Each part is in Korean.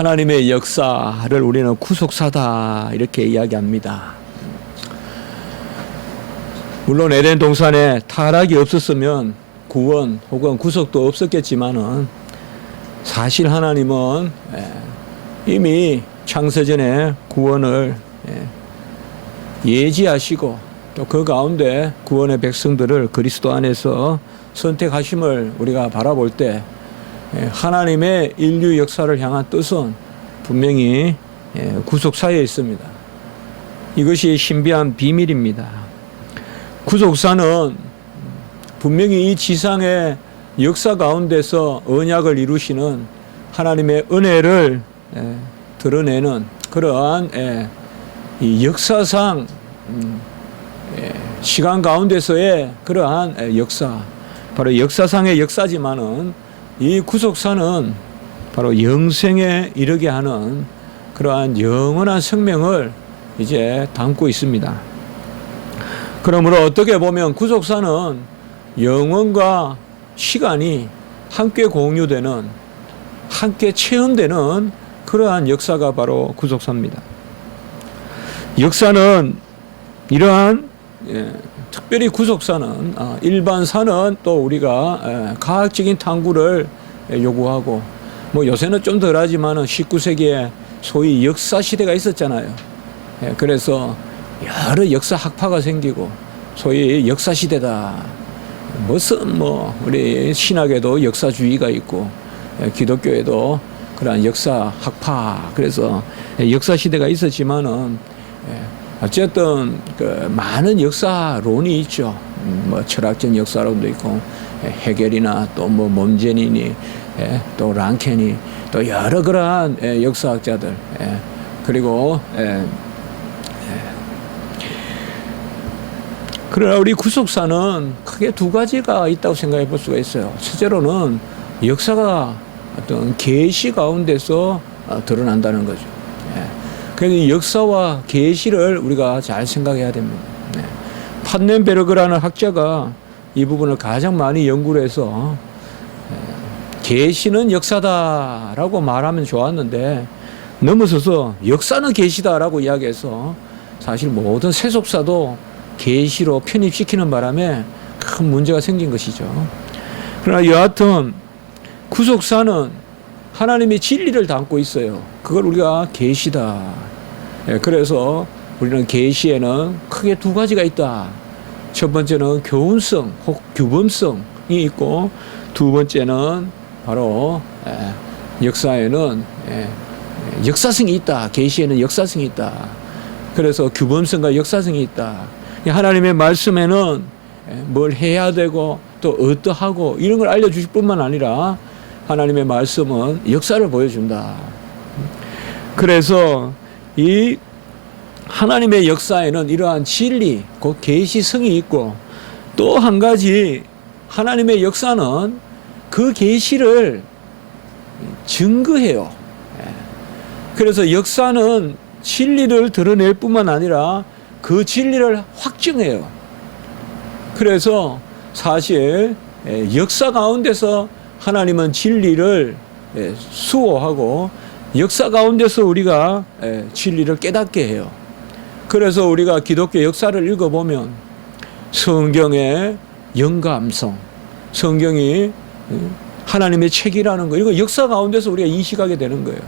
하나님의 역사를 우리는 구속사다 이렇게 이야기합니다. 물론 에덴 동산에 타락이 없었으면 구원 혹은 구속도 없었겠지만은 사실 하나님은 이미 창세전에 구원을 예지하시고 또 그 가운데 구원의 백성들을 그리스도 안에서 선택하심을 우리가 바라볼 때 하나님의 인류 역사를 향한 뜻은 분명히 구속사에 있습니다. 이것이 신비한 비밀입니다. 구속사는 분명히 이 지상의 역사 가운데서 언약을 이루시는 하나님의 은혜를 드러내는 그러한 이 역사상 시간 가운데서의 그러한 역사, 바로 역사상의 역사지만은 이 구속사는 바로 영생에 이르게 하는 그러한 영원한 생명을 이제 담고 있습니다. 그러므로 어떻게 보면 구속사는 영혼과 시간이 함께 공유되는, 함께 체험되는 그러한 역사가 바로 구속사입니다. 역사는 이러한 특별히 구속사는 일반사는 또 우리가 과학적인 탐구를 요구하고 뭐 요새는 좀 덜하지만은 19세기에 소위 역사 시대가 있었잖아요. 그래서 여러 역사 학파가 생기고 소위 역사 시대다. 무슨 뭐 우리 신학에도 역사주의가 있고 기독교에도 그러한 역사 학파, 그래서 역사 시대가 있었지만은 어쨌든 그 많은 역사론이 있죠. 뭐 철학적 역사론도 있고 헤겔이나 또 뭐 몬제니니 또 랑켄이 또 여러 그러한 역사학자들 그리고 그러나 우리 구속사는 크게 두 가지가 있다고 생각해 볼 수가 있어요. 첫째로는 역사가 어떤 계시 가운데서 드러난다는 거죠. 그래서 역사와 계시를 우리가 잘 생각해야 됩니다. 판넨베르그라는 학자가 이 부분을 가장 많이 연구를 해서 계시는 역사다라고 말하면 좋았는데 넘어서서 역사는 계시다라고 이야기해서 사실 모든 세속사도 계시로 편입시키는 바람에 큰 문제가 생긴 것이죠. 그러나 여하튼 구속사는 하나님의 진리를 담고 있어요. 그걸 우리가 계시다. 그래서 우리는 계시에는 크게 두 가지가 있다. 첫 번째는 교훈성 혹 규범성이 있고 두 번째는 바로 역사에는 역사성이 있다. 계시에는 역사성이 있다. 그래서 규범성과 역사성이 있다. 하나님의 말씀에는 뭘 해야 되고 또 어떠하고 이런 걸 알려주실 뿐만 아니라 하나님의 말씀은 역사를 보여준다. 그래서 이 하나님의 역사에는 이러한 진리, 곧 계시성이 있고 또 한 가지 하나님의 역사는 그 계시를 증거해요. 그래서 역사는 진리를 드러낼 뿐만 아니라 그 진리를 확증해요. 그래서 사실 역사 가운데서 하나님은 진리를 수호하고 역사 가운데서 우리가 진리를 깨닫게 해요. 그래서 우리가 기독교 역사를 읽어보면 성경의 영감성, 성경이 하나님의 책이라는 거, 이거 역사 가운데서 우리가 인식하게 되는 거예요.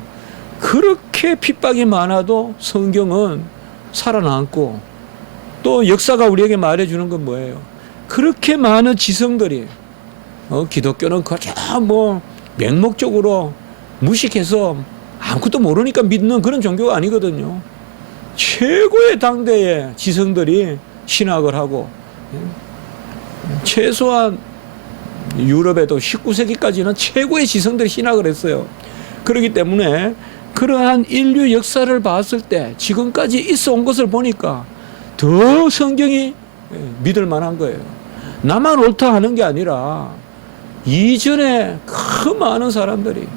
그렇게 핍박이 많아도 성경은 살아남고 또 역사가 우리에게 말해주는 건 뭐예요? 그렇게 많은 지성들이 기독교는 그냥 뭐 맹목적으로 무식해서 아무것도 모르니까 믿는 그런 종교가 아니거든요. 최고의 당대의 지성들이 신학을 하고 최소한 유럽에도 19세기까지는 최고의 지성들이 신학을 했어요. 그렇기 때문에 그러한 인류 역사를 봤을 때 지금까지 있어 온 것을 보니까 더 성경이 믿을 만한 거예요. 나만 옳다 하는 게 아니라 이전에 그 많은 사람들이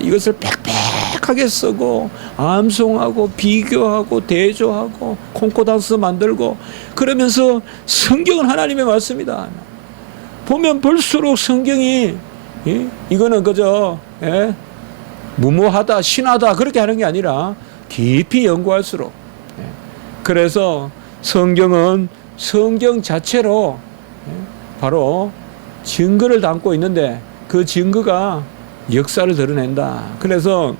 이것을 빽빽하게 쓰고 암송하고 비교하고 대조하고 콩코단스 만들고 그러면서 성경은 하나님의 말씀이다. 보면 볼수록 성경이 이거는 그저 무모하다, 신하다 그렇게 하는 게 아니라 깊이 연구할수록. 그래서 성경은 성경 자체로 바로 증거를 담고 있는데 그 증거가 역사를 드러낸다. 그래서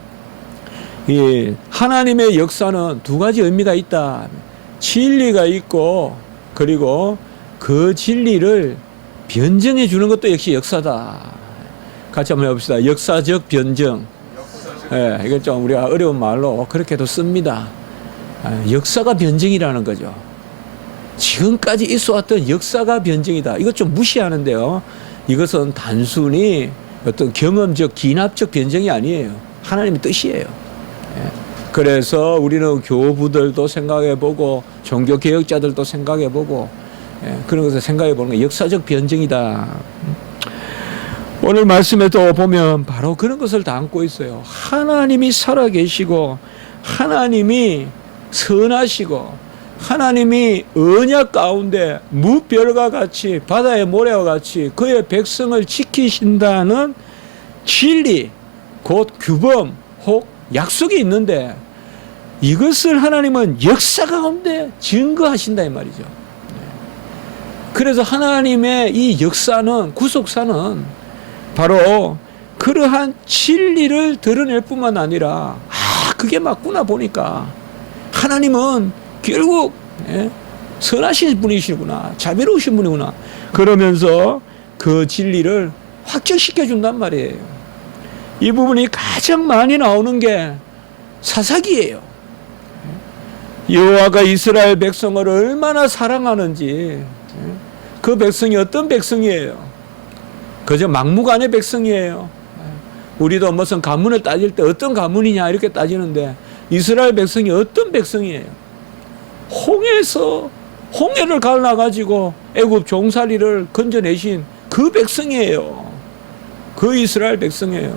이 하나님의 역사는 두 가지 의미가 있다. 진리가 있고 그리고 그 진리를 변증해 주는 것도 역시 역사다. 같이 한번 해봅시다. 역사적 변증. 예, 이거 좀 우리가 어려운 말로 그렇게도 씁니다. 역사가 변증이라는 거죠. 지금까지 있어왔던 역사가 변증이다. 이것 좀 무시하는데요. 이것은 단순히 어떤 경험적, 기납적 변증이 아니에요. 하나님의 뜻이에요. 그래서 우리는 교부들도 생각해보고 종교개혁자들도 생각해보고 그런 것을 생각해보는 게 역사적 변증이다. 오늘 말씀에도 보면 바로 그런 것을 담고 있어요. 하나님이 살아계시고 하나님이 선하시고 하나님이 언약 가운데 무별과 같이 바다의 모래와 같이 그의 백성을 지키신다는 진리 곧 규범 혹 약속이 있는데 이것을 하나님은 역사 가운데 증거하신다 이 말이죠. 그래서 하나님의 이 역사는 구속사는 바로 그러한 진리를 드러낼 뿐만 아니라 그게 맞구나 보니까 하나님은 결국 선하신 분이시구나 자비로우신 분이구나 그러면서 그 진리를 확정시켜 준단 말이에요. 이 부분이 가장 많이 나오는 게 사사기예요. 여호와가 이스라엘 백성을 얼마나 사랑하는지 그 백성이 어떤 백성이에요. 그저 막무가내 백성이에요. 우리도 무슨 가문을 따질 때 어떤 가문이냐 이렇게 따지는데 이스라엘 백성이 어떤 백성이에요. 홍해에서 홍해를 갈라가지고 애굽 종살이를 건져내신 그 백성이에요. 그 이스라엘 백성이에요.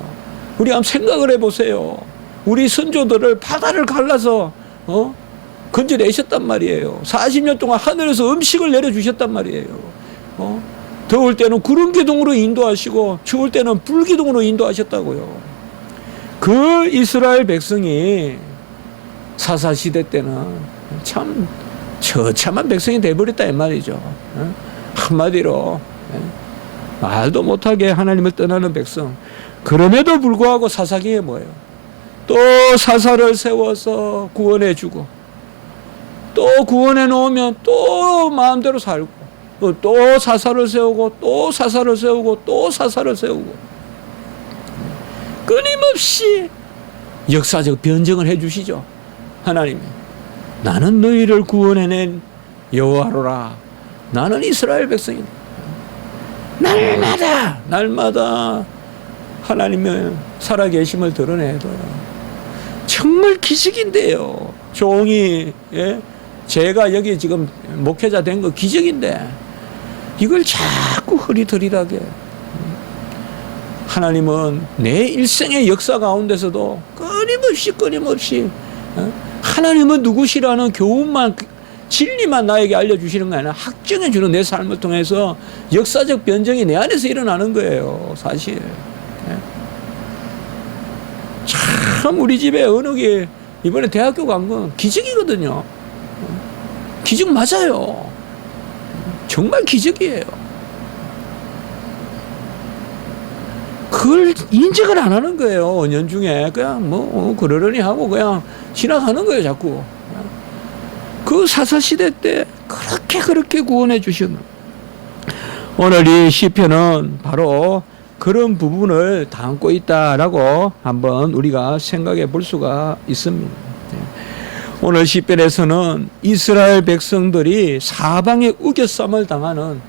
우리 한번 생각을 해보세요. 우리 선조들을 바다를 갈라서 건져내셨단 말이에요. 40년 동안 하늘에서 음식을 내려주셨단 말이에요. 더울 때는 구름 기둥으로 인도하시고 추울 때는 불 기둥으로 인도하셨다고요. 그 이스라엘 백성이 사사시대 때는 참 처참한 백성이 돼버렸다 이 말이죠. 한마디로 말도 못하게 하나님을 떠나는 백성. 그럼에도 불구하고 사사기에 뭐예요? 또 사사를 세워서 구원해주고 또 구원해 놓으면 또 마음대로 살고 또 사사를 세우고 또 사사를 세우고 또 사사를 세우고 끊임없이 역사적 변증을 해주시죠. 하나님이 나는 너희를 구원해낸 여호와로라. 나는 이스라엘 백성이다. 날마다 하나님의 살아계심을 드러내줘요. 정말 기적인데요. 종이 제가 여기 지금 목회자 된 거 기적인데 이걸 자꾸 흐리들이하게 하나님은 내 일생의 역사 가운데서도 끊임없이 하나님은 누구시라는 교훈만 진리만 나에게 알려주시는 거 아니라 확정해주는 내 삶을 통해서 역사적 변정이 내 안에서 일어나는 거예요. 사실 참 우리 집에 어느 게 이번에 대학교 간 건 기적이거든요. 기적 맞아요. 정말 기적이에요. 그걸 인정을 안 하는 거예요. 연중에 그냥 뭐 그러려니 하고 그냥 지나가는 거예요. 자꾸 그 사사시대 때 그렇게 구원해 주신 오늘 이 시편은 바로 그런 부분을 담고 있다라고 한번 우리가 생각해 볼 수가 있습니다. 오늘 시편에서는 이스라엘 백성들이 사방에 우겨쌈을 당하는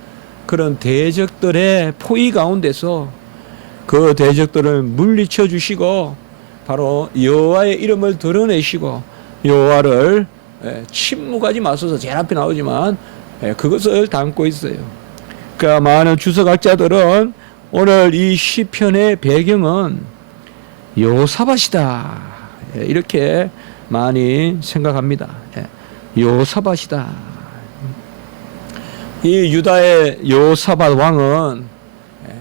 그런 대적들의 포위 가운데서 그 대적들을 물리쳐 주시고 바로 여호와의 이름을 드러내시고 여호와를 침묵하지 마소서 제일 앞에 나오지만 그것을 담고 있어요. 그러니까 많은 주석학자들은 오늘 이 시편의 배경은 여호사밧이다 이렇게 많이 생각합니다. 여호사밧이다. 이 유다의 여호사밧 왕은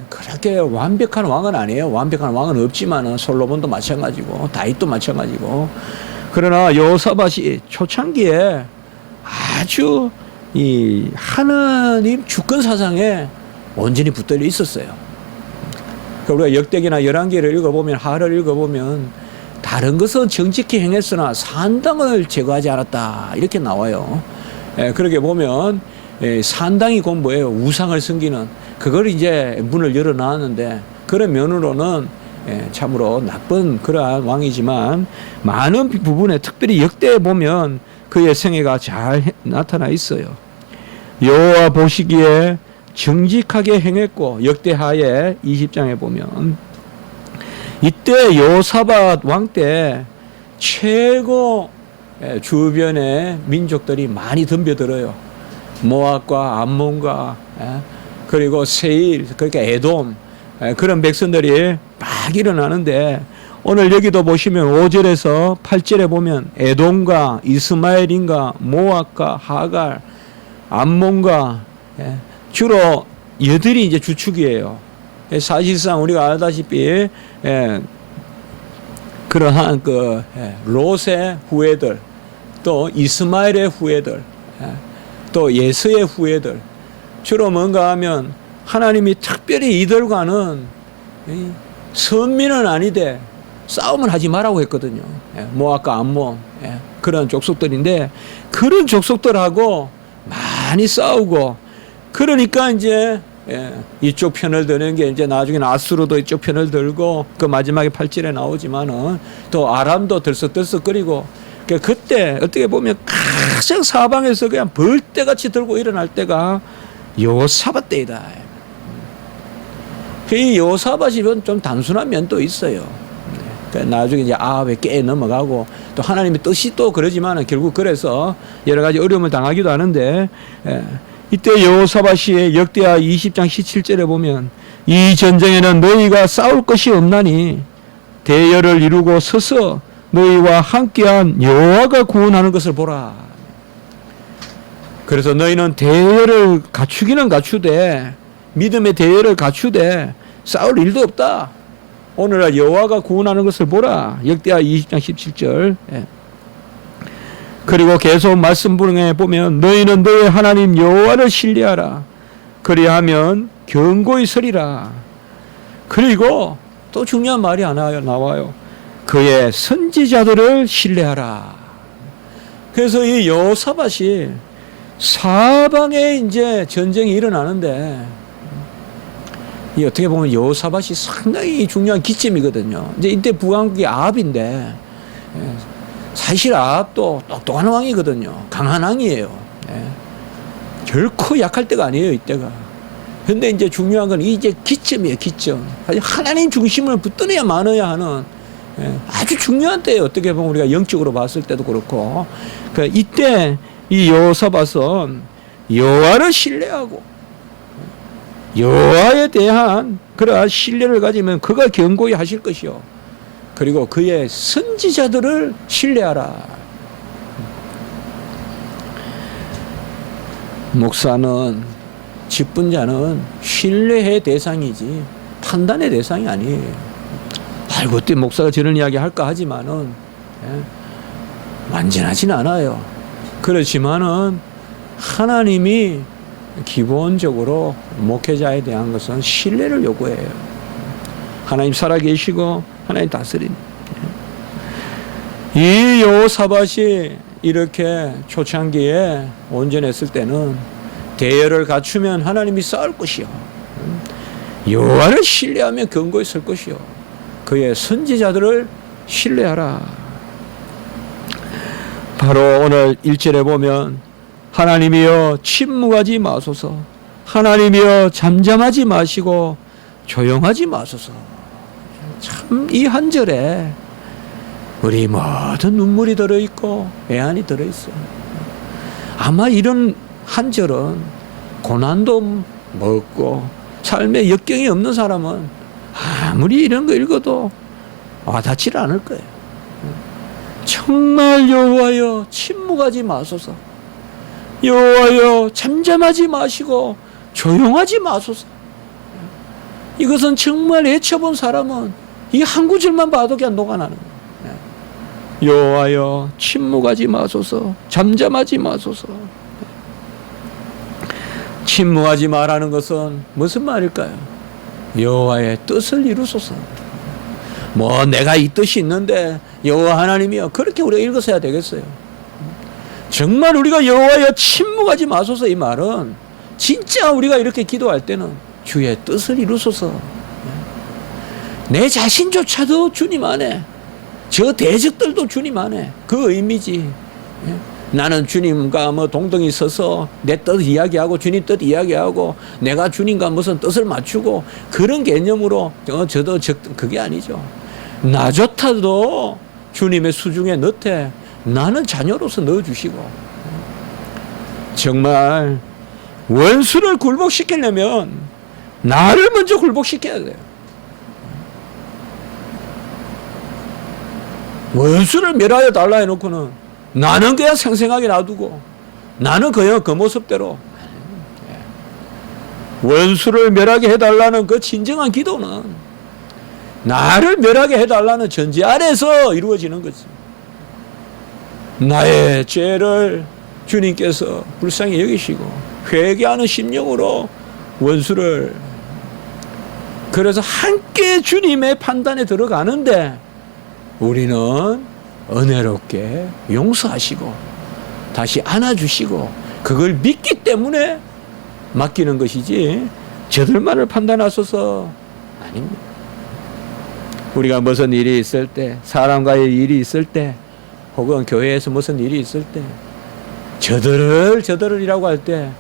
그렇게 완벽한 왕은 아니에요. 완벽한 왕은 없지만은 솔로몬도 마찬가지고 다윗도 마찬가지고. 그러나 여호사밧이 초창기에 아주 이 하나님 주권 사상에 온전히 붙들려 있었어요. 우리가 역대기나 열왕기를 읽어보면, 하를 읽어보면 다른 것은 정직히 행했으나 산당을 제거하지 않았다 이렇게 나와요. 그렇게 보면 산당이 곧 뭐예요? 우상을 섬기는, 그걸 이제 문을 열어놨는데, 그런 면으로는 참으로 나쁜 그러한 왕이지만 많은 부분에, 특별히 역대에 보면 그의 생애가 잘 나타나 있어요. 여호와 보시기에 정직하게 행했고, 역대하의 20장에 보면 이때 여호사밧 왕 때 최고 주변에 민족들이 많이 덤벼들어요. 모압과 암몬과 그리고 세일, 그러니까 에돔, 그런 백성들이 막 일어나는데, 오늘 여기도 보시면 5절에서 8절에 보면 에돔과 이스마엘인과 모압과 하갈, 암몬과 주로 여들이 이제 주축이에요. 사실상 우리가 알다시피 그러한 그 롯의 후예들, 또 이스마엘의 후예들, 또 예스의 후예들, 주로 뭔가 하면 하나님이 특별히 이들과는 선민은 아니되 싸움을 하지 말라고 했거든요. 모압과 암몬, 그런 족속들인데, 그런 족속들하고 많이 싸우고, 그러니까 이제 이쪽 편을 드는 게 이제 나중에는 아수르도 이쪽 편을 들고, 그 마지막에 8절에 나오지만은 또 아람도 들썩들썩거리고, 그때 어떻게 보면 가장 사방에서 그냥 벌떼같이 들고 일어날 때가 여호사밧 때이다. 이 여호사밧이 좀 단순한 면도 있어요. 나중에 이제 아합에 깨 넘어가고, 또 하나님의 뜻이 또 그러지만은 결국 그래서 여러 가지 어려움을 당하기도 하는데, 이때 여호사밧이 역대하 20장 17절에 보면 이 전쟁에는 너희가 싸울 것이 없나니 대열을 이루고 서서 너희와 함께한 여호와가 구원하는 것을 보라. 그래서 너희는 대열을 갖추기는 갖추되, 믿음의 대열을 갖추되 싸울 일도 없다. 오늘날 여호와가 구원하는 것을 보라. 역대하 20장 17절. 그리고 계속 말씀 중에 보면 너희는 너희 하나님 여호와를 신뢰하라. 그리하면 견고히 서리라. 그리고 또 중요한 말이 하나 나와요. 그의 선지자들을 신뢰하라. 그래서 이 여호사밧이 사방에 이제 전쟁이 일어나는데, 이 어떻게 보면 여호사밧이 상당히 중요한 기점이거든요. 이제 이때 부왕국이 아합인데, 사실 아합도 똑똑한 왕이거든요. 강한 왕이에요. 결코 약할 때가 아니에요, 이때가. 근데 이제 중요한 건 이제 기점이에요, 기점. 하나님 중심을 붙들어야 많아야 하는 아주 중요한 때예요. 어떻게 보면 우리가 영적으로 봤을 때도 그렇고. 그러니까 이때 이 여호사밧은 여호와를 신뢰하고, 여호와에 대한 그러한 신뢰를 가지면 그가 견고히 하실 것이요, 그리고 그의 선지자들을 신뢰하라. 목사는, 직분자는 신뢰의 대상이지 판단의 대상이 아니에요. 아이고, 어때 목사가 저런 이야기 할까 하지만은 완전하진 않아요. 그렇지만은 하나님이 기본적으로 목회자에 대한 것은 신뢰를 요구해요. 하나님 살아계시고 하나님 다스린. 이 여호사밧이 이렇게 초창기에 온전했을 때는 대열을 갖추면 하나님이 싸울 것이요, 여호와를 신뢰하며 견고히 설 것이요, 그의 선지자들을 신뢰하라. 바로 오늘 1절에 보면 하나님이여 침묵하지 마소서, 하나님이여 잠잠하지 마시고 조용하지 마소서. 참 이 한 절에 우리 모든 눈물이 들어있고 애안이 들어있어요. 아마 이런 한 절은 고난도 먹고 삶에 역경이 없는 사람은 아무리 이런 거 읽어도 와닿지를 않을 거예요. 정말 여호와여 침묵하지 마소서, 여호와여 잠잠하지 마시고 조용하지 마소서. 이것은 정말 애쳐본 사람은 이 한 구절만 봐도 그냥 녹아나는 거예요. 여호와여 침묵하지 마소서, 잠잠하지 마소서. 침묵하지 말라는 것은 무슨 말일까요? 여호와의 뜻을 이루소서. 뭐 내가 이 뜻이 있는데 여호와 하나님이여, 그렇게 우리가 읽어서야 되겠어요? 정말 우리가 여호와여 침묵하지 마소서, 이 말은 진짜 우리가 이렇게 기도할 때는 주의 뜻을 이루소서. 내 자신조차도 주님 안에, 저 대적들도 주님 안에, 그 의미지. 나는 주님과 뭐 동등히 서서 내 뜻 이야기하고 주님 뜻 이야기하고 내가 주님과 무슨 뜻을 맞추고 그런 개념으로 저도 그게 아니죠. 나조차도 주님의 수중에 넣되 나는 자녀로서 넣어주시고, 정말 원수를 굴복시키려면 나를 먼저 굴복시켜야 돼요. 원수를 멸하여 달라 해놓고는 나는 그냥 생생하게 놔두고 나는 그냥 그 모습대로. 원수를 멸하게 해달라는 그 진정한 기도는 나를 멸하게 해달라는 전제 아래서 이루어지는 거지. 나의 죄를 주님께서 불쌍히 여기시고 회개하는 심령으로 원수를, 그래서 함께 주님의 판단에 들어가는데 우리는 은혜롭게 용서하시고 다시 안아주시고 그걸 믿기 때문에 맡기는 것이지 저들만을 판단하소서 아닙니다. 우리가 무슨 일이 있을 때, 사람과의 일이 있을 때, 혹은 교회에서 무슨 일이 있을 때 저들이라고 할 때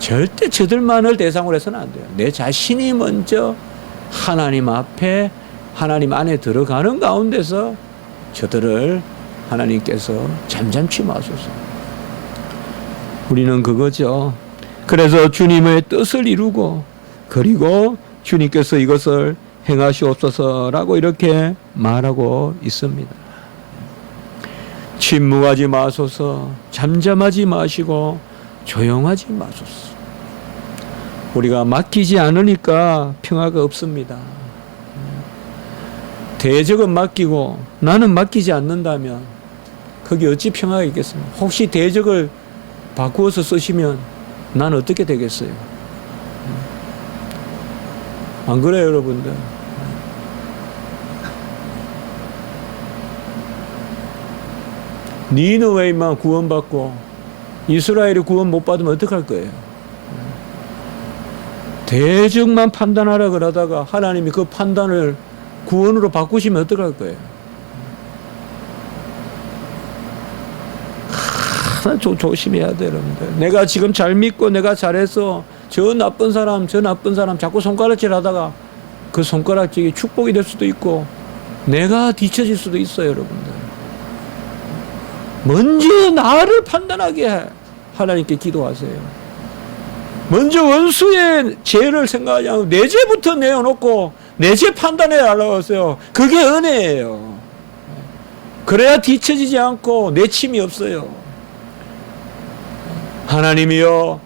절대 저들만을 대상으로 해서는 안 돼요. 내 자신이 먼저 하나님 앞에, 하나님 안에 들어가는 가운데서 저들을 하나님께서 잠잠치 마소서. 우리는 그거죠. 그래서 주님의 뜻을 이루고 그리고 주님께서 이것을 행하시옵소서라고 이렇게 말하고 있습니다. 침묵하지 마소서, 잠잠하지 마시고 조용하지 마소서. 우리가 맡기지 않으니까 평화가 없습니다. 대적은 맡기고 나는 맡기지 않는다면 거기 어찌 평화가 있겠습니까? 혹시 대적을 바꾸어서 쓰시면 난 어떻게 되겠어요? 안 그래요, 여러분들? 니느웨이만 구원받고 이스라엘이 구원 못 받으면 어떡할 거예요? 대적만 판단하라 그러다가 하나님이 그 판단을 구원으로 바꾸시면 어떡할 거예요? 조심해야 돼요, 여러분들. 내가 지금 잘 믿고 내가 잘해서 저 나쁜 사람 자꾸 손가락질 하다가 그 손가락질이 축복이 될 수도 있고 내가 뒤처질 수도 있어요, 여러분들. 먼저 나를 판단하게 하나님께 기도하세요. 먼저 원수의 죄를 생각하지 않고 내 죄부터 내어놓고 내 죄 판단해 달라고 하세요. 그게 은혜예요. 그래야 뒤처지지 않고 내침이 없어요. 하나님이여,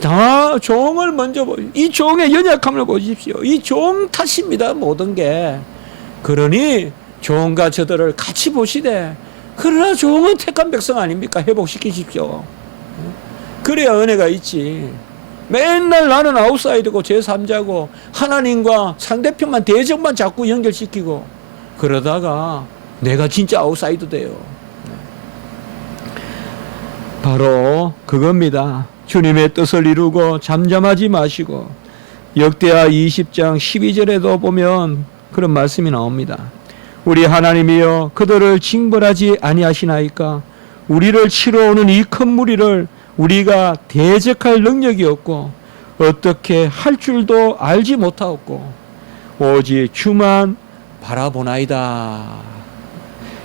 다 종을 먼저 이 종의 연약함을 보십시오. 이 종 탓입니다, 모든 게. 그러니 종과 저들을 같이 보시되, 그러나 종은 택한 백성 아닙니까? 회복시키십시오. 그래야 은혜가 있지. 맨날 나는 아웃사이드고 제3자고 하나님과 상대편만 대적만 자꾸 연결시키고 그러다가 내가 진짜 아웃사이드 돼요. 바로 그겁니다. 주님의 뜻을 이루고 잠잠하지 마시고, 역대하 20장 12절에도 보면 그런 말씀이 나옵니다. 우리 하나님이여, 그들을 징벌하지 아니하시나이까? 우리를 치러 오는 이 큰 무리를 우리가 대적할 능력이 없고 어떻게 할 줄도 알지 못하였고 오직 주만 바라보나이다.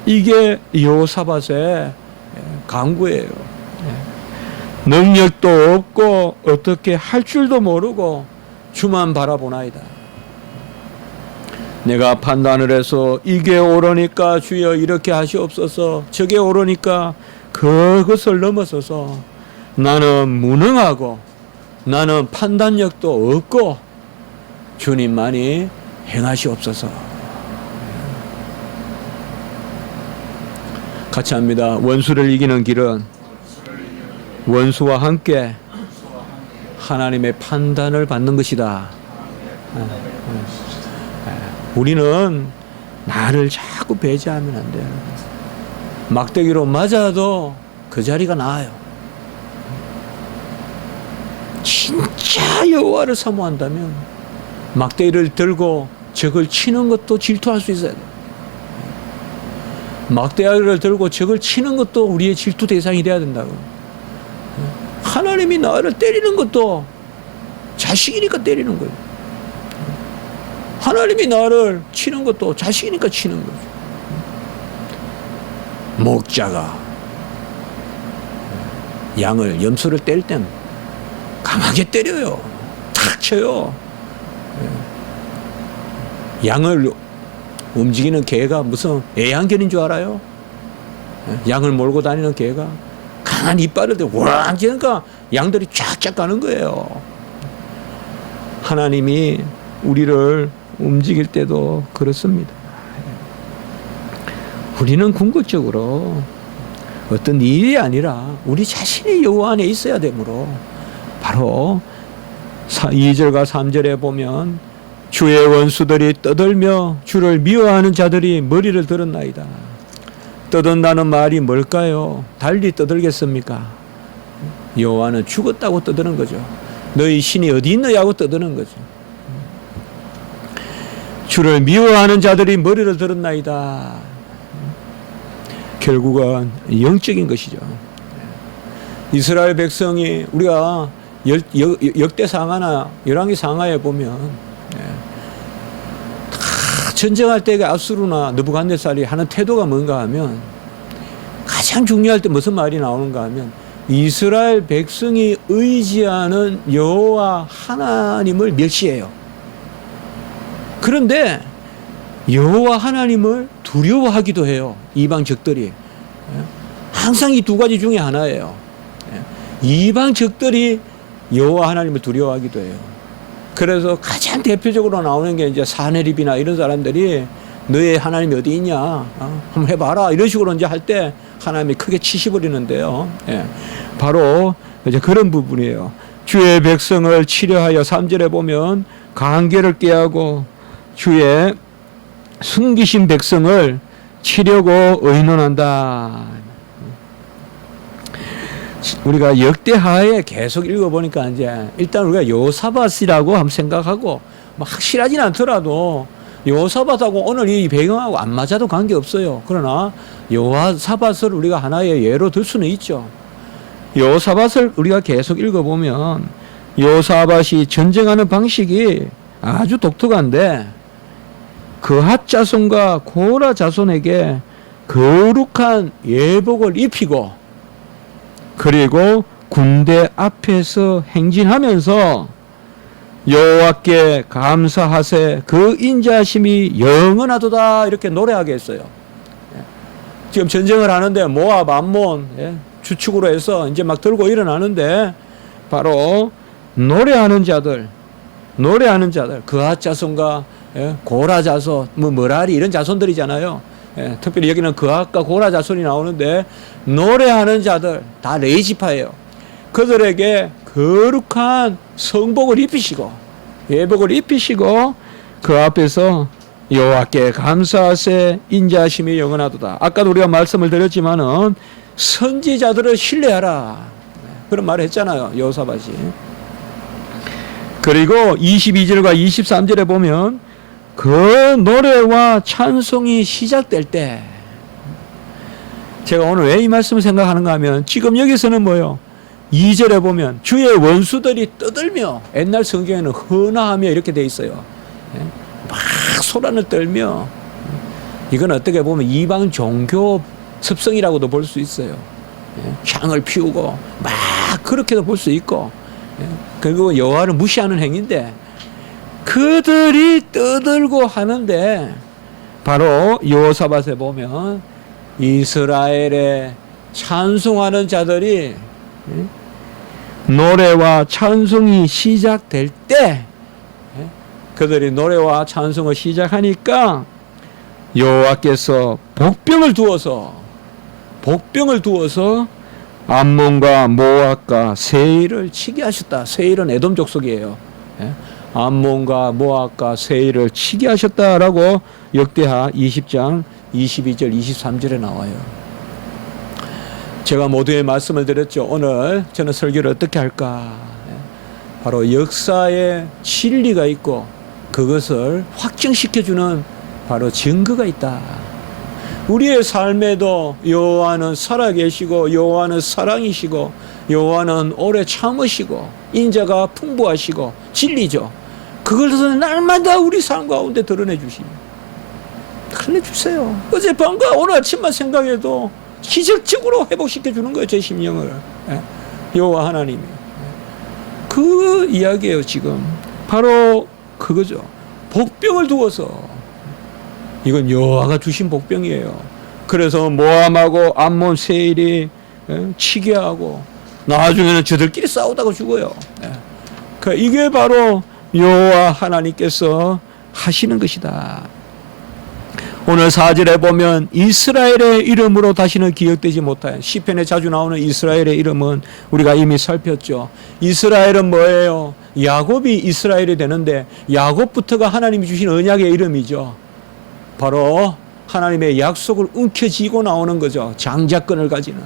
이게 여호사밧의 간구예요. 능력도 없고 어떻게 할 줄도 모르고 주만 바라보나이다. 내가 판단을 해서 이게 옳으니까 주여 이렇게 하시옵소서, 저게 옳으니까 그것을 넘어서서 나는 무능하고 나는 판단력도 없고 주님만이 행하시옵소서. 같이 합니다. 원수를 이기는 길은 원수와 함께 하나님의 판단을 받는 것이다. 우리는 나를 자꾸 배제하면 안 돼요. 막대기로 맞아도 그 자리가 나아요. 진짜 여호와를 사모한다면 막대기를 들고 적을 치는 것도 질투할 수 있어야 돼요. 막대기를 들고 적을 치는 것도 우리의 질투 대상이 돼야 된다고. 하나님이 나를 때리는 것도 자식이니까 때리는 거예요. 하나님이 나를 치는 것도 자식이니까 치는 거죠. 목자가 양을, 염소를 때릴 땐 강하게 때려요. 탁 쳐요. 양을 움직이는 개가 무슨 애완견인 줄 알아요? 양을 몰고 다니는 개가 강한 이빨을 대고 왕 그러니까 양들이 쫙쫙 가는 거예요. 하나님이 우리를 움직일 때도 그렇습니다. 우리는 궁극적으로 어떤 일이 아니라 우리 자신이 여호와 안에 있어야 되므로 바로 2절과 3절에 보면 주의 원수들이 떠들며 주를 미워하는 자들이 머리를 들었나이다. 떠든다는 말이 뭘까요? 달리 떠들겠습니까? 여호와는 죽었다고 떠드는 거죠. 너희 신이 어디 있느냐고 떠드는 거죠. 주를 미워하는 자들이 머리를 들었나이다. 결국은 영적인 것이죠. 이스라엘 백성이 우리가 역대상하나 열왕기상하에 보면 다 전쟁할 때 아수르나 느부갓네살이 하는 태도가 뭔가 하면 가장 중요할 때 무슨 말이 나오는가 하면 이스라엘 백성이 의지하는 여호와 하나님을 멸시해요. 그런데 여호와 하나님을 두려워하기도 해요. 이방 적들이. 항상 이 두 가지 중에 하나예요. 이방 적들이 여호와 하나님을 두려워하기도 해요. 그래서 가장 대표적으로 나오는 게 이제 사네립이나 이런 사람들이 너의 하나님이 어디 있냐? 한번 해봐라. 이런 식으로 이제 할 때 하나님이 크게 치시버리는데요. 바로 이제 그런 부분이에요. 주의 백성을 치려하여 3절에 보면 관계를 깨하고 주의 숨기신 백성을 치려고 의논한다. 우리가 역대하에 계속 읽어보니까 이제 일단 우리가 여호사밧이라고 한번 생각하고 뭐 확실하진 않더라도 여호사밧하고 오늘 이 배경하고 안 맞아도 관계없어요. 그러나 여호사밧을 우리가 하나의 예로 들 수는 있죠. 여호사밧을 우리가 계속 읽어보면 여호사밧이 전쟁하는 방식이 아주 독특한데 그핫 자손과 고라 자손에게 거룩한 예복을 입히고 그리고 군대 앞에서 행진하면서 여호와께 감사하세 그 인자하심이 영원하도다 이렇게 노래하게 했어요. 지금 전쟁을 하는데 모압, 암몬 주축으로 해서 이제 막 들고 일어나는데 바로 노래하는 자들 그핫 자손과 고라 자손 머라리 이런 자손들이잖아요. 특별히 여기는 그핫과 고라 자손이 나오는데 노래하는 자들 다 레이지파예요. 그들에게 거룩한 성복을 입히시고 예복을 입히시고 그 앞에서 여호와께 감사하세 인자하심이 영원하도다. 아까도 우리가 말씀을 드렸지만은 선지자들을 신뢰하라 그런 말을 했잖아요. 여호사밧이. 그리고 22절과 23절에 보면 그 노래와 찬송이 시작될 때 제가 오늘 왜 이 말씀을 생각하는가 하면 지금 여기서는 뭐요? 2절에 보면 주의 원수들이 떠들며 옛날 성경에는 헌화하며 이렇게 돼 있어요. 막 소란을 떨며 이건 어떻게 보면 이방 종교 습성이라고도 볼 수 있어요. 향을 피우고 막 그렇게도 볼 수 있고 그리고 여호와를 무시하는 행위인데 그들이 떠들고 하는데 바로 여호사밧에 보면 이스라엘의 찬송하는 자들이 노래와 찬송이 시작될 때 그들이 노래와 찬송을 시작하니까 여호와께서 복병을 두어서 암몬과 모압과 세일을 치게 하셨다. 세일은 에돔 족속이에요. 예? 암몬과 모압과 세일을 치게 하셨다라고 역대하 20장 22절 23절에 나와요. 제가 모두의 말씀을 드렸죠. 오늘 저는 설교를 어떻게 할까? 바로 역사에 진리가 있고 그것을 확증시켜주는 바로 증거가 있다. 우리의 삶에도 여호와는 살아계시고 여호와는 사랑이시고 여호와는 오래 참으시고 인자가 풍부하시고 진리죠. 그것을 날마다 우리 삶 가운데 드러내 주세요. 어젯밤과 오늘 아침만 생각해도 기적적으로 회복시켜 주는 거예요. 제 심령을. 여호와 하나님이. 그 이야기예요. 지금 바로 그거죠. 복병을 두어서. 이건 여호와가 주신 복병이에요. 그래서 모압하고 암몬 세일이 치게 하고 나중에는 저들끼리 싸우다가 죽어요. 그러니까 이게 바로 여호와 하나님께서 하시는 것이다. 오늘 4절에 보면 이스라엘의 이름으로 다시는 기억되지 못하여, 시편에 자주 나오는 이스라엘의 이름은 우리가 이미 살폈죠. 이스라엘은 뭐예요? 야곱이 이스라엘이 되는데 야곱부터가 하나님이 주신 언약의 이름이죠. 바로 하나님의 약속을 움켜쥐고 나오는 거죠. 장자권을 가지는.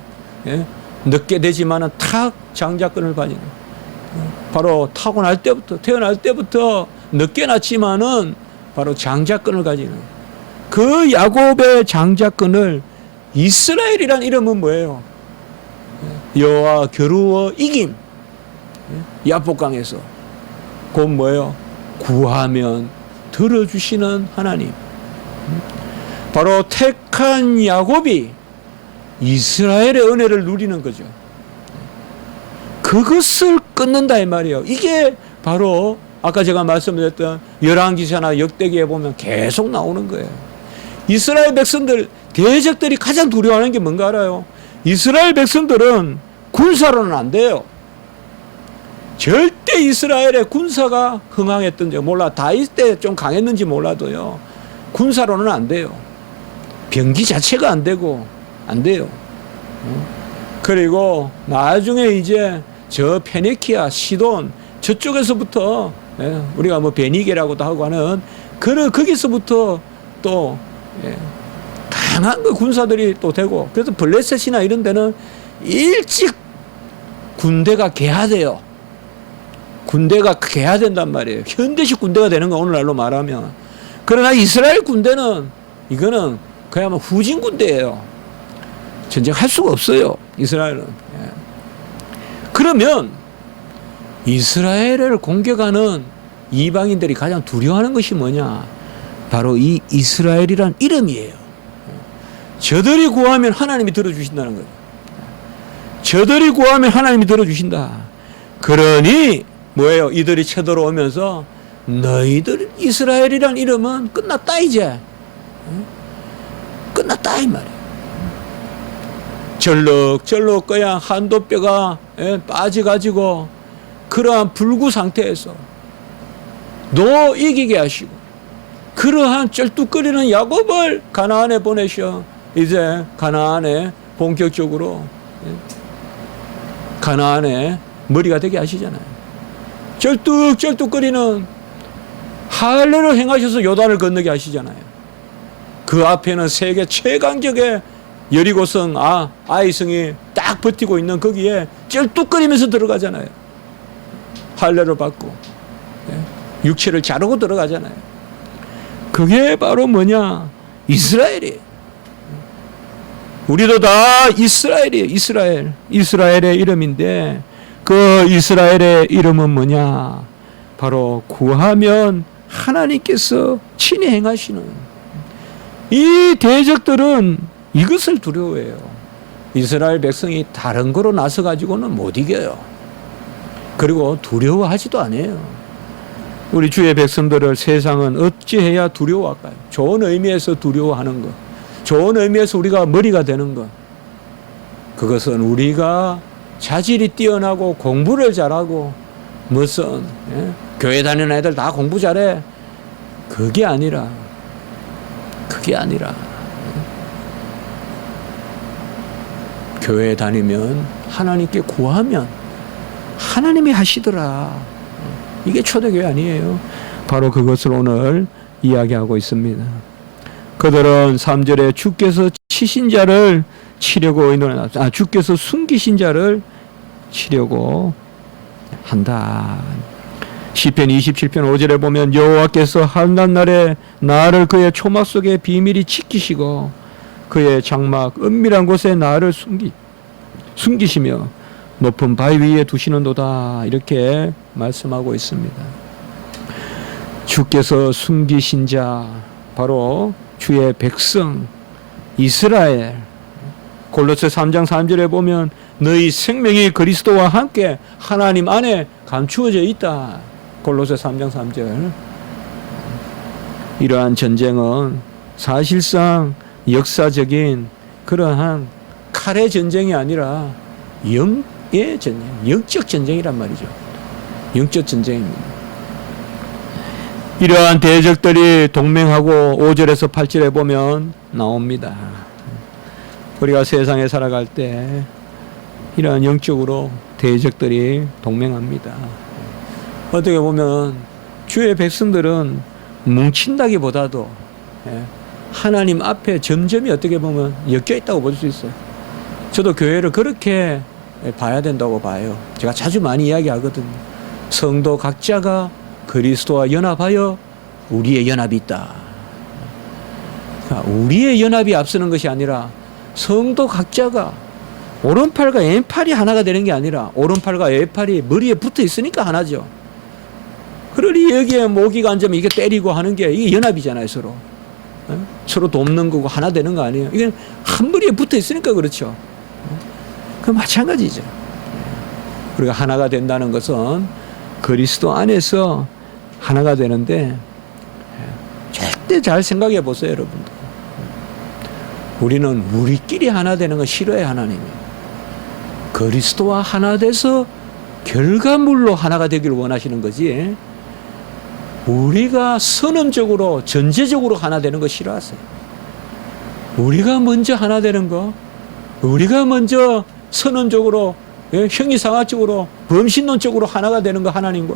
예? 늦게 되지만은 탁 장자권을 가지는. 바로 태어날 때부터 늦게 났지만은 바로 장자권을 가지는. 그 야곱의 장자권을 이스라엘이란 이름은 뭐예요? 여호와 겨루어 이김. 야복강에서. 곧 뭐예요? 구하면 들어주시는 하나님. 바로 택한 야곱이 이스라엘의 은혜를 누리는 거죠. 그것을 끊는다 이 말이에요. 이게 바로 아까 제가 말씀드렸던 열왕기사나 역대기에 보면 계속 나오는 거예요. 이스라엘 백성들, 대적들이 가장 두려워하는 게 뭔가 알아요? 이스라엘 백성들은 군사로는 안 돼요. 절대 이스라엘의 군사가 흥황했던지 몰라. 다윗 때 좀 강했는지 몰라도요. 군사로는 안 돼요. 병기 자체가 안 돼요. 그리고 나중에 이제 저 페니키아, 시돈 저쪽에서부터 우리가 뭐 베니게라고도 하고 하는 거기서부터 또 강한 그 군사들이 또 되고, 그래서 블레셋이나 이런 데는 일찍 군대가 개화돼요. 군대가 개화된단 말이에요. 현대식 군대가 되는 거 오늘날로 말하면. 그러나 이스라엘 군대는 이거는 그야말로 후진 군대예요. 전쟁할 수가 없어요. 이스라엘은. 그러면 이스라엘을 공격하는 이방인들이 가장 두려워하는 것이 뭐냐? 바로 이 이스라엘이란 이름이에요. 저들이 구하면 하나님이 들어주신다는 거예요. 저들이 구하면 하나님이 들어주신다. 그러니 뭐예요? 이들이 쳐들어오면서 너희들 이스라엘이란 이름은 끝났다 이제. 끝났다 이 말이에요. 절럭절럭 그냥 한도뼈가 빠져가지고 그러한 불구 상태에서 너 이기게 하시고 그러한 쩔뚝거리는 야곱을 가나안에 보내셔. 이제 가나안에 본격적으로 가나안에 머리가 되게 하시잖아요. 쩔뚝쩔뚝거리는 할례를 행하셔서 요단을 건너게 하시잖아요. 그 앞에는 세계 최강적의 여리고성 아이성이 딱 버티고 있는 거기에 쩔뚝거리면서 들어가잖아요. 할례를 받고 육체를 자르고 들어가잖아요. 그게 바로 뭐냐? 이스라엘이에요. 우리도 다 이스라엘이에요. 이스라엘의 이름인데 그 이스라엘의 이름은 뭐냐? 바로 구하면 하나님께서 친히 행하시는. 이 대적들은 이것을 두려워해요. 이스라엘 백성이 다른 거로 나서 가지고는 못 이겨요. 그리고 두려워하지도 않아요. 우리 주의 백성들을 세상은 어찌해야 두려워할까요? 좋은 의미에서 두려워하는 것, 좋은 의미에서 우리가 머리가 되는 것, 그것은 우리가 자질이 뛰어나고 공부를 잘하고 무슨 교회 다니는 애들 다 공부 잘해, 그게 아니라 교회 다니면 하나님께 구하면 하나님이 하시더라. 이게 초대교회 아니에요. 바로 그것을 오늘 이야기하고 있습니다. 그들은 3절에 주께서 치신 자를 치려고 의논하다. 주께서 숨기신 자를 치려고 한다. 시편 27편 5절에 보면 여호와께서 한낱 날에 나를 그의 초막 속에 비밀히 지키시고 그의 장막 은밀한 곳에 나를 숨기시며 높은 바위 위에 두시는도다. 이렇게 말씀하고 있습니다. 주께서 숨기신 자 바로 주의 백성 이스라엘. 골로새 3장 3절에 보면 너희 생명이 그리스도와 함께 하나님 안에 감추어져 있다. 골로새 3장 3절. 이러한 전쟁은 사실상 역사적인 그러한 칼의 전쟁이 아니라 영의 전쟁, 영적 전쟁이란 말이죠. 영적 전쟁입니다. 이러한 대적들이 동맹하고 5절에서 8절에 보면 나옵니다. 우리가 세상에 살아갈 때 이러한 영적으로 대적들이 동맹합니다. 어떻게 보면 주의 백성들은 뭉친다기보다도 하나님 앞에 점점이 어떻게 보면 엮여 있다고 볼 수 있어요. 저도 교회를 그렇게 봐야 된다고 봐요. 제가 자주 많이 이야기하거든요. 성도 각자가 그리스도와 연합하여 우리의 연합이 있다. 그러니까 우리의 연합이 앞서는 것이 아니라 성도 각자가 오른팔과 왼팔이 하나가 되는 게 아니라 오른팔과 왼팔이 머리에 붙어 있으니까 하나죠. 그러니 여기에 모기가 앉으면 이게 때리고 하는 게 이게 연합이잖아요. 서로 돕는 거고 하나 되는 거 아니에요. 이게 한 머리에 붙어 있으니까 그렇죠. 그 마찬가지죠. 우리가 하나가 된다는 것은 그리스도 안에서 하나가 되는데 절대 잘 생각해 보세요, 여러분들. 우리는 우리끼리 하나 되는 거 싫어해요, 하나님이. 그리스도와 하나 돼서 결과물로 하나가 되기를 원하시는 거지. 우리가 선언적으로 전제적으로 하나 되는 거 싫어하세요. 우리가 먼저 하나 되는 거, 우리가 먼저 선언적으로 형이상학적으로 범신론적으로 하나가 되는 거 하나님과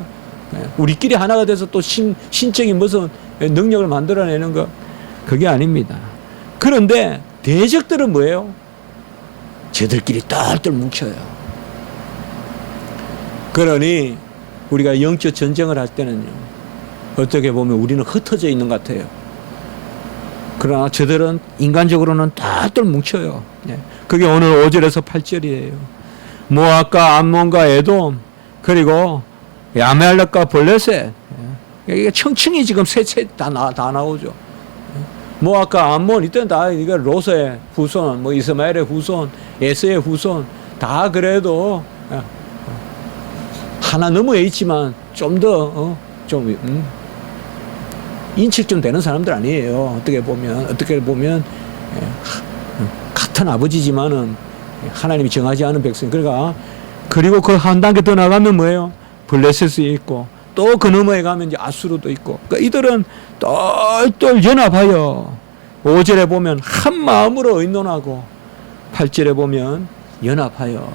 우리끼리 하나가 돼서 또 신적인 무슨 능력을 만들어내는 거 그게 아닙니다. 그런데 대적들은 뭐예요? 쟤들끼리 똘똘 뭉쳐요. 그러니 우리가 영적 전쟁을 할 때는요, 어떻게 보면 우리는 흩어져 있는 것 같아요. 그러나 저들은 인간적으로는 똘똘 뭉쳐요. 그게 오늘 5절에서 8절이에요. 모압과 암몬과 에돔 그리고 야멜렉과 블레셋, 이게 청층이 지금 다 나오죠. 모압과 암몬 이때는 다 이거 롯의 후손, 뭐 이스마엘의 후손, 에서의 후손 다 그래도 하나 넘어에 있지만 좀 더 인식 좀 되는 사람들 아니에요. 어떻게 보면 같은 아버지지만은 하나님이 정하지 않은 백성. 그러니까 그리고 그 한 단계 더 나가면 뭐예요? 블레셋이 있고 또 그 너머에 가면 이제 아수르도 있고. 그러니까 이들은 똘똘 연합하여 5절에 보면 한 마음으로 의논하고 8절에 보면 연합하여.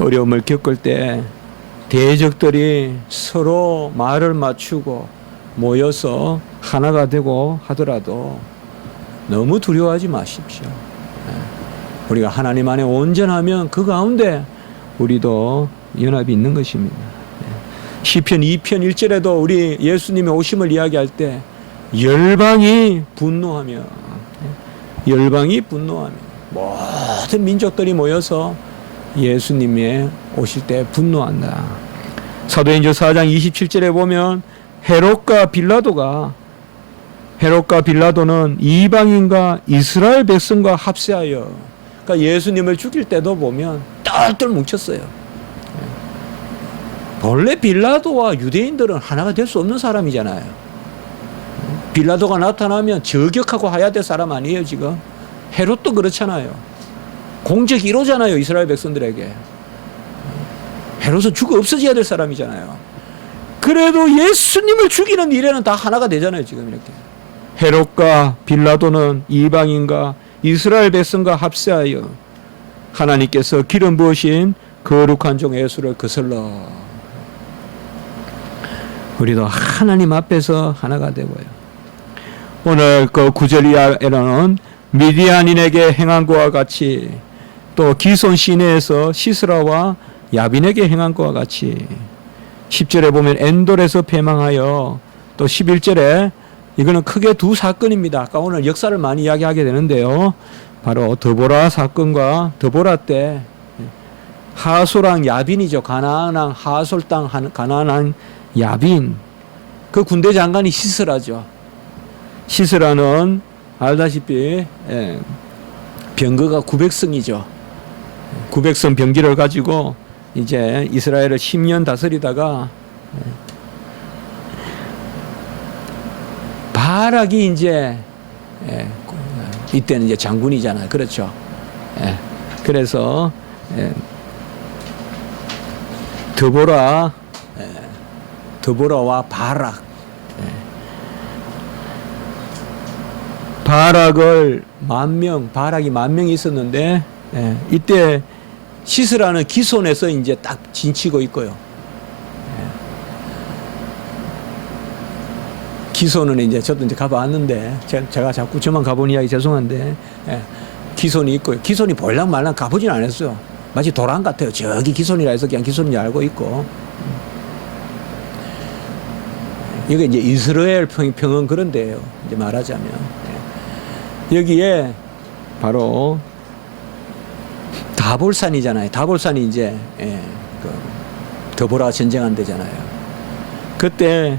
어려움을 겪을 때 대적들이 서로 말을 맞추고 모여서 하나가 되고 하더라도 너무 두려워하지 마십시오. 우리가 하나님 안에 온전하면 그 가운데 우리도 연합이 있는 것입니다. 시편 2편 1절에도 우리 예수님의 오심을 이야기할 때 열방이 분노하며 모든 민족들이 모여서 예수님의 오실 때 분노한다. 사도행전 4장 27절에 보면 헤롯과 빌라도는 이방인과 이스라엘 백성과 합세하여, 그러니까 예수님을 죽일 때도 보면 똘똘 뭉쳤어요. 본래 빌라도와 유대인들은 하나가 될 수 없는 사람이잖아요. 빌라도가 나타나면 저격하고 해야 될 사람 아니에요, 지금. 헤롯도 그렇잖아요. 공적 1호잖아요, 이스라엘 백성들에게. 헤롯은 죽어 없어져야 될 사람이잖아요. 그래도 예수님을 죽이는 일에는 다 하나가 되잖아요. 지금 이렇게 헤롯과 빌라도는 이방인과 이스라엘 백성과 합세하여 하나님께서 기름 부으신 거룩한 종 예수를 거슬러 우리도 하나님 앞에서 하나가 되고요. 오늘 그 9절 이하에는 미디안인에게 행한 것과 같이 또 기손 시내에서 시스라와 야빈에게 행한 것과 같이 10절에 보면 엔돌에서 패망하여 또 11절에 이거는 크게 두 사건입니다. 아까 오늘 역사를 많이 이야기하게 되는데요. 바로 드보라 사건과 드보라 때 하솔왕 야빈이죠. 가나안 왕 하솔 땅 가나안 왕 야빈 그 군대 장관이 시스라죠. 시스라는 알다시피 병거가 900성이죠. 900성 병기를 가지고 이제 이스라엘을 10년 다스리다가 바락이 이제 이때는 이제 장군이잖아요. 그렇죠. 그래서 드보라와 바락 바락이 10,000명이 있었는데 이때 시스라는 기손에서 이제 딱 진치고 있고요. 기손은 이제 저도 이제 가봤는데 제가 자꾸 저만 가본 이야기 죄송한데 기손이 있고요. 기손이 볼랑 말랑 가보진 않았어요. 마치 도란 같아요. 저기 기손이라 해서 그냥 기손인 알고 있고. 이게 이제 이스라엘 평은 그런 데예요. 이제 말하자면 여기에 바로 다볼산이잖아요. 다볼산이 이제 그 드보라 전쟁한 데잖아요. 그때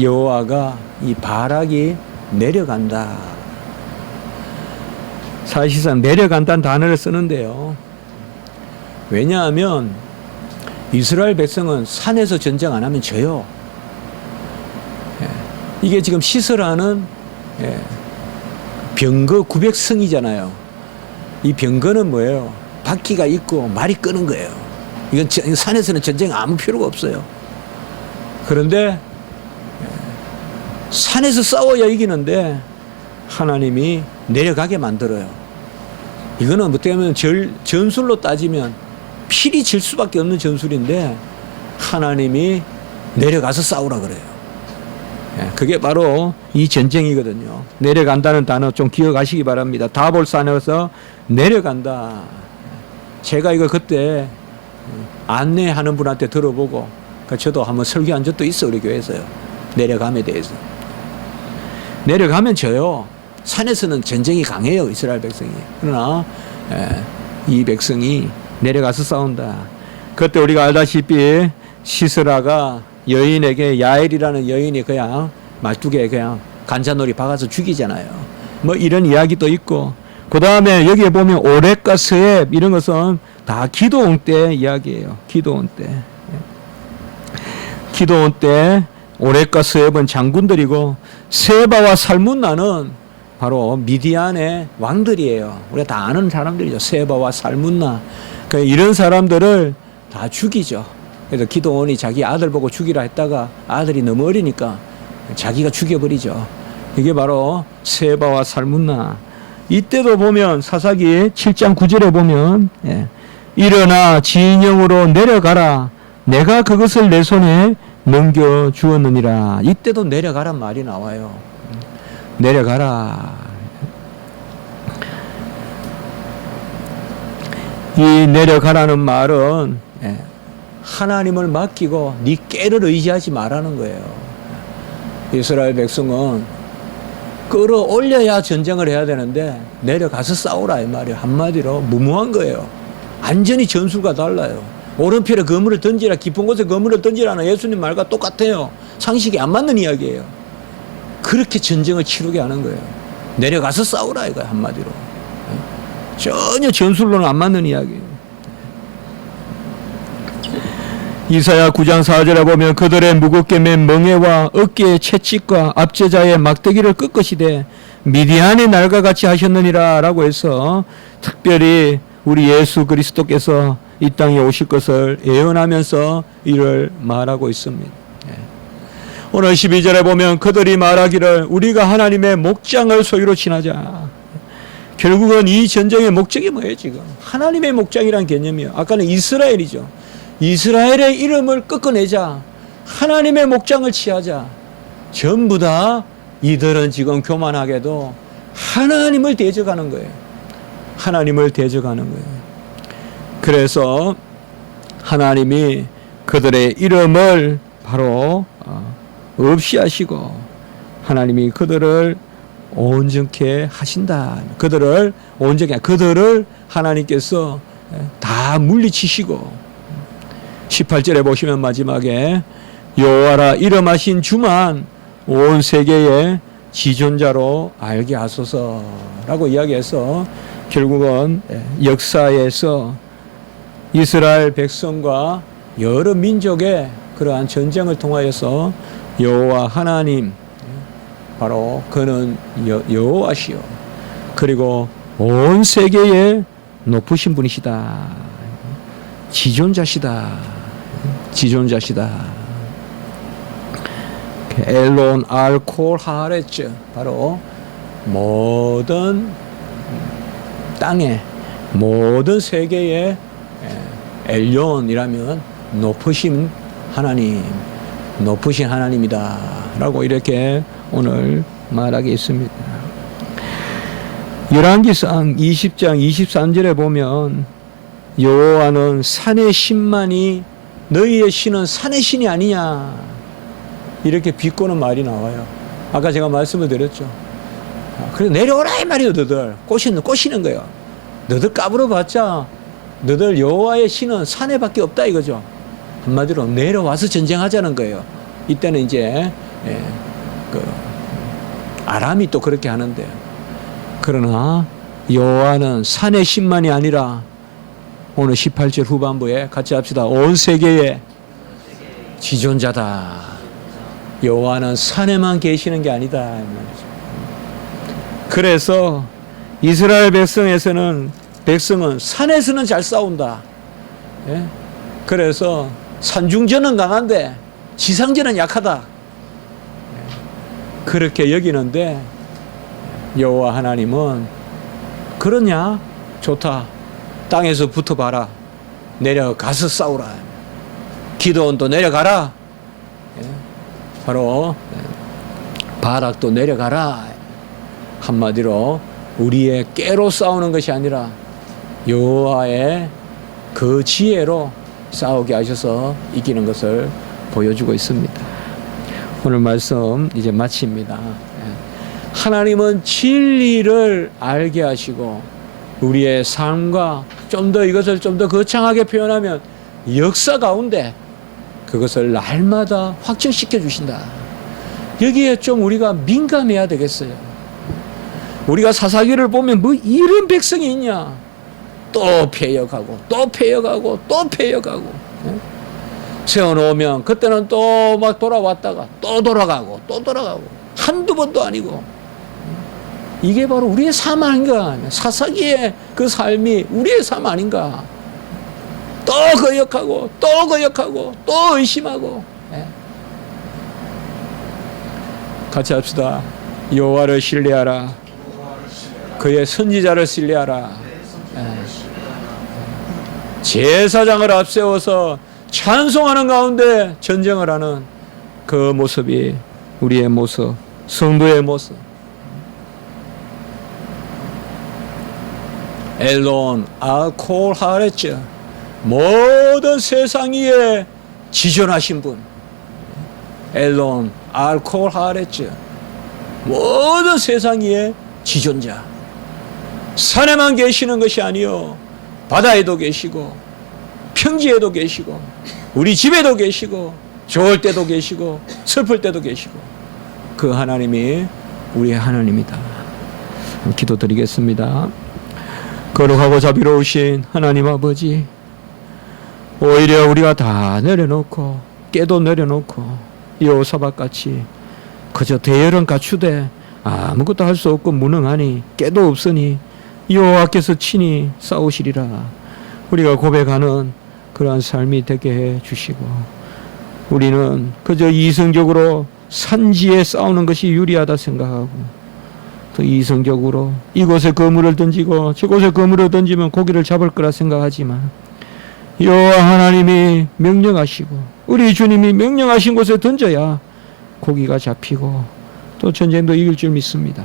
여호와가 이 바락이 내려간다. 사실상 내려간다는 단어를 쓰는데요. 왜냐하면 이스라엘 백성은 산에서 전쟁 안 하면 져요. 이게 지금 시스라는 병거 900성이잖아요. 이 병거는 뭐예요? 바퀴가 있고 말이 끄는 거예요. 이건 산에서는 전쟁 아무 필요가 없어요. 그런데 산에서 싸워야 이기는데 하나님이 내려가게 만들어요. 이거는 어떻게 보면 전술로 따지면 필히 질 수밖에 없는 전술인데 하나님이 내려가서 싸우라 그래요. 그게 바로 이 전쟁이거든요. 내려간다는 단어 좀 기억하시기 바랍니다. 다볼산에서 내려간다. 제가 이거 그때 안내하는 분한테 들어보고 저도 한번 설교한 적도 있어. 우리 교회에서요. 내려감에 대해서. 내려가면 져요. 산에서는 전쟁이 강해요. 이스라엘 백성이. 그러나 이 백성이 내려가서 싸운다. 그때 우리가 알다시피 시스라가 여인에게 야엘이라는 여인이 그냥 말뚝에 그냥 간자놀이 박아서 죽이잖아요. 뭐 이런 이야기도 있고 그 다음에 여기에 보면 오렉과 스앱 이런 것은 다 기도원 때 이야기예요. 기도원 때. 기도원 때 오렉과 스앱은 장군들이고 세바와 살문나는 바로 미디안의 왕들이에요. 우리가 다 아는 사람들이죠. 세바와 살문나. 이런 사람들을 다 죽이죠. 그래서 기도원이 자기 아들 보고 죽이라 했다가 아들이 너무 어리니까 자기가 죽여버리죠. 이게 바로 세바와 살문나. 이때도 보면 사사기 7장 9절에 보면 일어나 진영으로 내려가라. 내가 그것을 내 손에 넘겨주었느니라. 이때도 내려가란 말이 나와요. 내려가라. 이 내려가라는 말은 하나님을 맡기고 네 깨를 의지하지 말라는 거예요. 이스라엘 백성은 끌어올려야 전쟁을 해야 되는데 내려가서 싸우라 이 말이에요. 한마디로 무모한 거예요. 완전히 전술과 달라요. 오른편에 거물을 던지라, 깊은 곳에 거물을 던지라는 예수님 말과 똑같아요. 상식이 안 맞는 이야기예요. 그렇게 전쟁을 치르게 하는 거예요. 내려가서 싸우라 이거예요. 한마디로. 전혀 전술로는 안 맞는 이야기예요. 이사야 9장 4절에 보면 그들의 무겁게 맨 멍에와 어깨의 채찍과 압제자의 막대기를 꺾으시되 미디안의 날과 같이 하셨느니라 라고 해서 특별히 우리 예수 그리스도께서 이 땅에 오실 것을 예언하면서 이를 말하고 있습니다. 오늘 12절에 보면 그들이 말하기를 우리가 하나님의 목장을 소유로 지나자. 결국은 이 전쟁의 목적이 뭐예요 지금? 하나님의 목장이란 개념이에요. 아까는 이스라엘이죠. 이스라엘의 이름을 꺾어내자. 하나님의 목장을 취하자. 전부 다 이들은 지금 교만하게도 하나님을 대적하는 거예요. 하나님을 대적하는 거예요. 그래서 하나님이 그들의 이름을 바로 없이 하시고 하나님이 그들을 온전케 하신다. 그들을 온전케, 그들을 하나님께서 다 물리치시고 18절에 보시면 마지막에 여호와라 이름하신 주만 온 세계의 지존자로 알게 하소서라고 이야기해서 결국은 역사에서 이스라엘 백성과 여러 민족의 그러한 전쟁을 통하여서 여호와 하나님 바로 그는 여호와시요 그리고 온 세계에 높으신 분이시다. 지존자시다. 엘론 알콜 하레츠 바로 모든 땅에 모든 세계의 엘론이라면 높으신 하나님, 높으신 하나님이다 라고 이렇게 오늘 말하게 있습니다. 열왕기상 20장 23절에 보면 여호와는 산의 신만이 너희의 신은 산의 신이 아니냐 이렇게 비꼬는 말이 나와요. 아까 제가 말씀을 드렸죠. 그래서 내려오라 이 말이에요. 너들 꼬시는 거예요. 너들 까불어봤자 너들 여호와의 신은 산에 밖에 없다 이거죠. 한마디로 내려와서 전쟁하자는 거예요. 이때는 이제 아람이 또 그렇게 하는데 그러나 여호와는 산의 신만이 아니라 오늘 18절 후반부에 같이 합시다. 온 세계의 지존자다. 여호와는 산에만 계시는 게 아니다. 그래서 이스라엘 백성은 산에서는 잘 싸운다. 예? 그래서 산중전은 강한데 지상전은 약하다. 예? 그렇게 여기는데 여호와 하나님은 그러냐? 좋다. 땅에서 붙어봐라. 내려가서 싸우라. 기드온도 내려가라. 예? 바로 바락도 내려가라. 한마디로 우리의 깨로 싸우는 것이 아니라 여호와의 그 지혜로 싸우게 하셔서 이기는 것을 보여주고 있습니다. 오늘 말씀 이제 마칩니다. 하나님은 진리를 알게 하시고 우리의 삶과 좀 더 이것을 좀 더 거창하게 표현하면 역사 가운데 그것을 날마다 확증시켜 주신다. 여기에 좀 우리가 민감해야 되겠어요. 우리가 사사기를 보면 뭐 이런 백성이 있냐? 또 패역하고 또 패역하고 또 패역하고 세워놓으면 그때는 또 막 돌아왔다가 또 돌아가고 또 돌아가고 한두 번도 아니고 이게 바로 우리의 삶 아닌가? 사사기의 그 삶이 우리의 삶 아닌가? 또 거역하고 또 거역하고 또 의심하고 같이 합시다. 여호와를 신뢰하라. 그의 선지자를 신뢰하라. 제사장을 앞세워서 찬송하는 가운데 전쟁을 하는 그 모습이 우리의 모습, 성도의 모습. 엘론 알콜 하레츠 모든 세상 위에 지존하신 분. 엘론 알콜 하레츠 모든 세상 위에 지존자. 산에만 계시는 것이 아니요 바다에도 계시고 평지에도 계시고 우리 집에도 계시고 좋을 때도 계시고 슬플 때도 계시고 그 하나님이 우리의 하나님이다. 기도드리겠습니다. 거룩하고 자비로우신 하나님 아버지, 오히려 우리가 다 내려놓고 깨도 내려놓고 여호사밧같이 그저 대열은 갖추되 아무것도 할 수 없고 무능하니 깨도 없으니 여호와께서 친히 싸우시리라. 우리가 고백하는 그러한 삶이 되게 해 주시고, 우리는 그저 이성적으로 산지에 싸우는 것이 유리하다 생각하고, 또 이성적으로 이곳에 그물을 던지고 저곳에 그물을 던지면 고기를 잡을 거라 생각하지만, 여호와 하나님이 명령하시고 우리 주님이 명령하신 곳에 던져야 고기가 잡히고 또 전쟁도 이길 줄 믿습니다.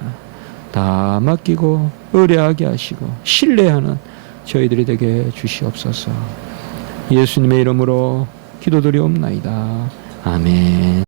다 맡기고 의뢰하게 하시고 신뢰하는 저희들이 되게 주시옵소서. 예수님의 이름으로 기도드리옵나이다. 아멘.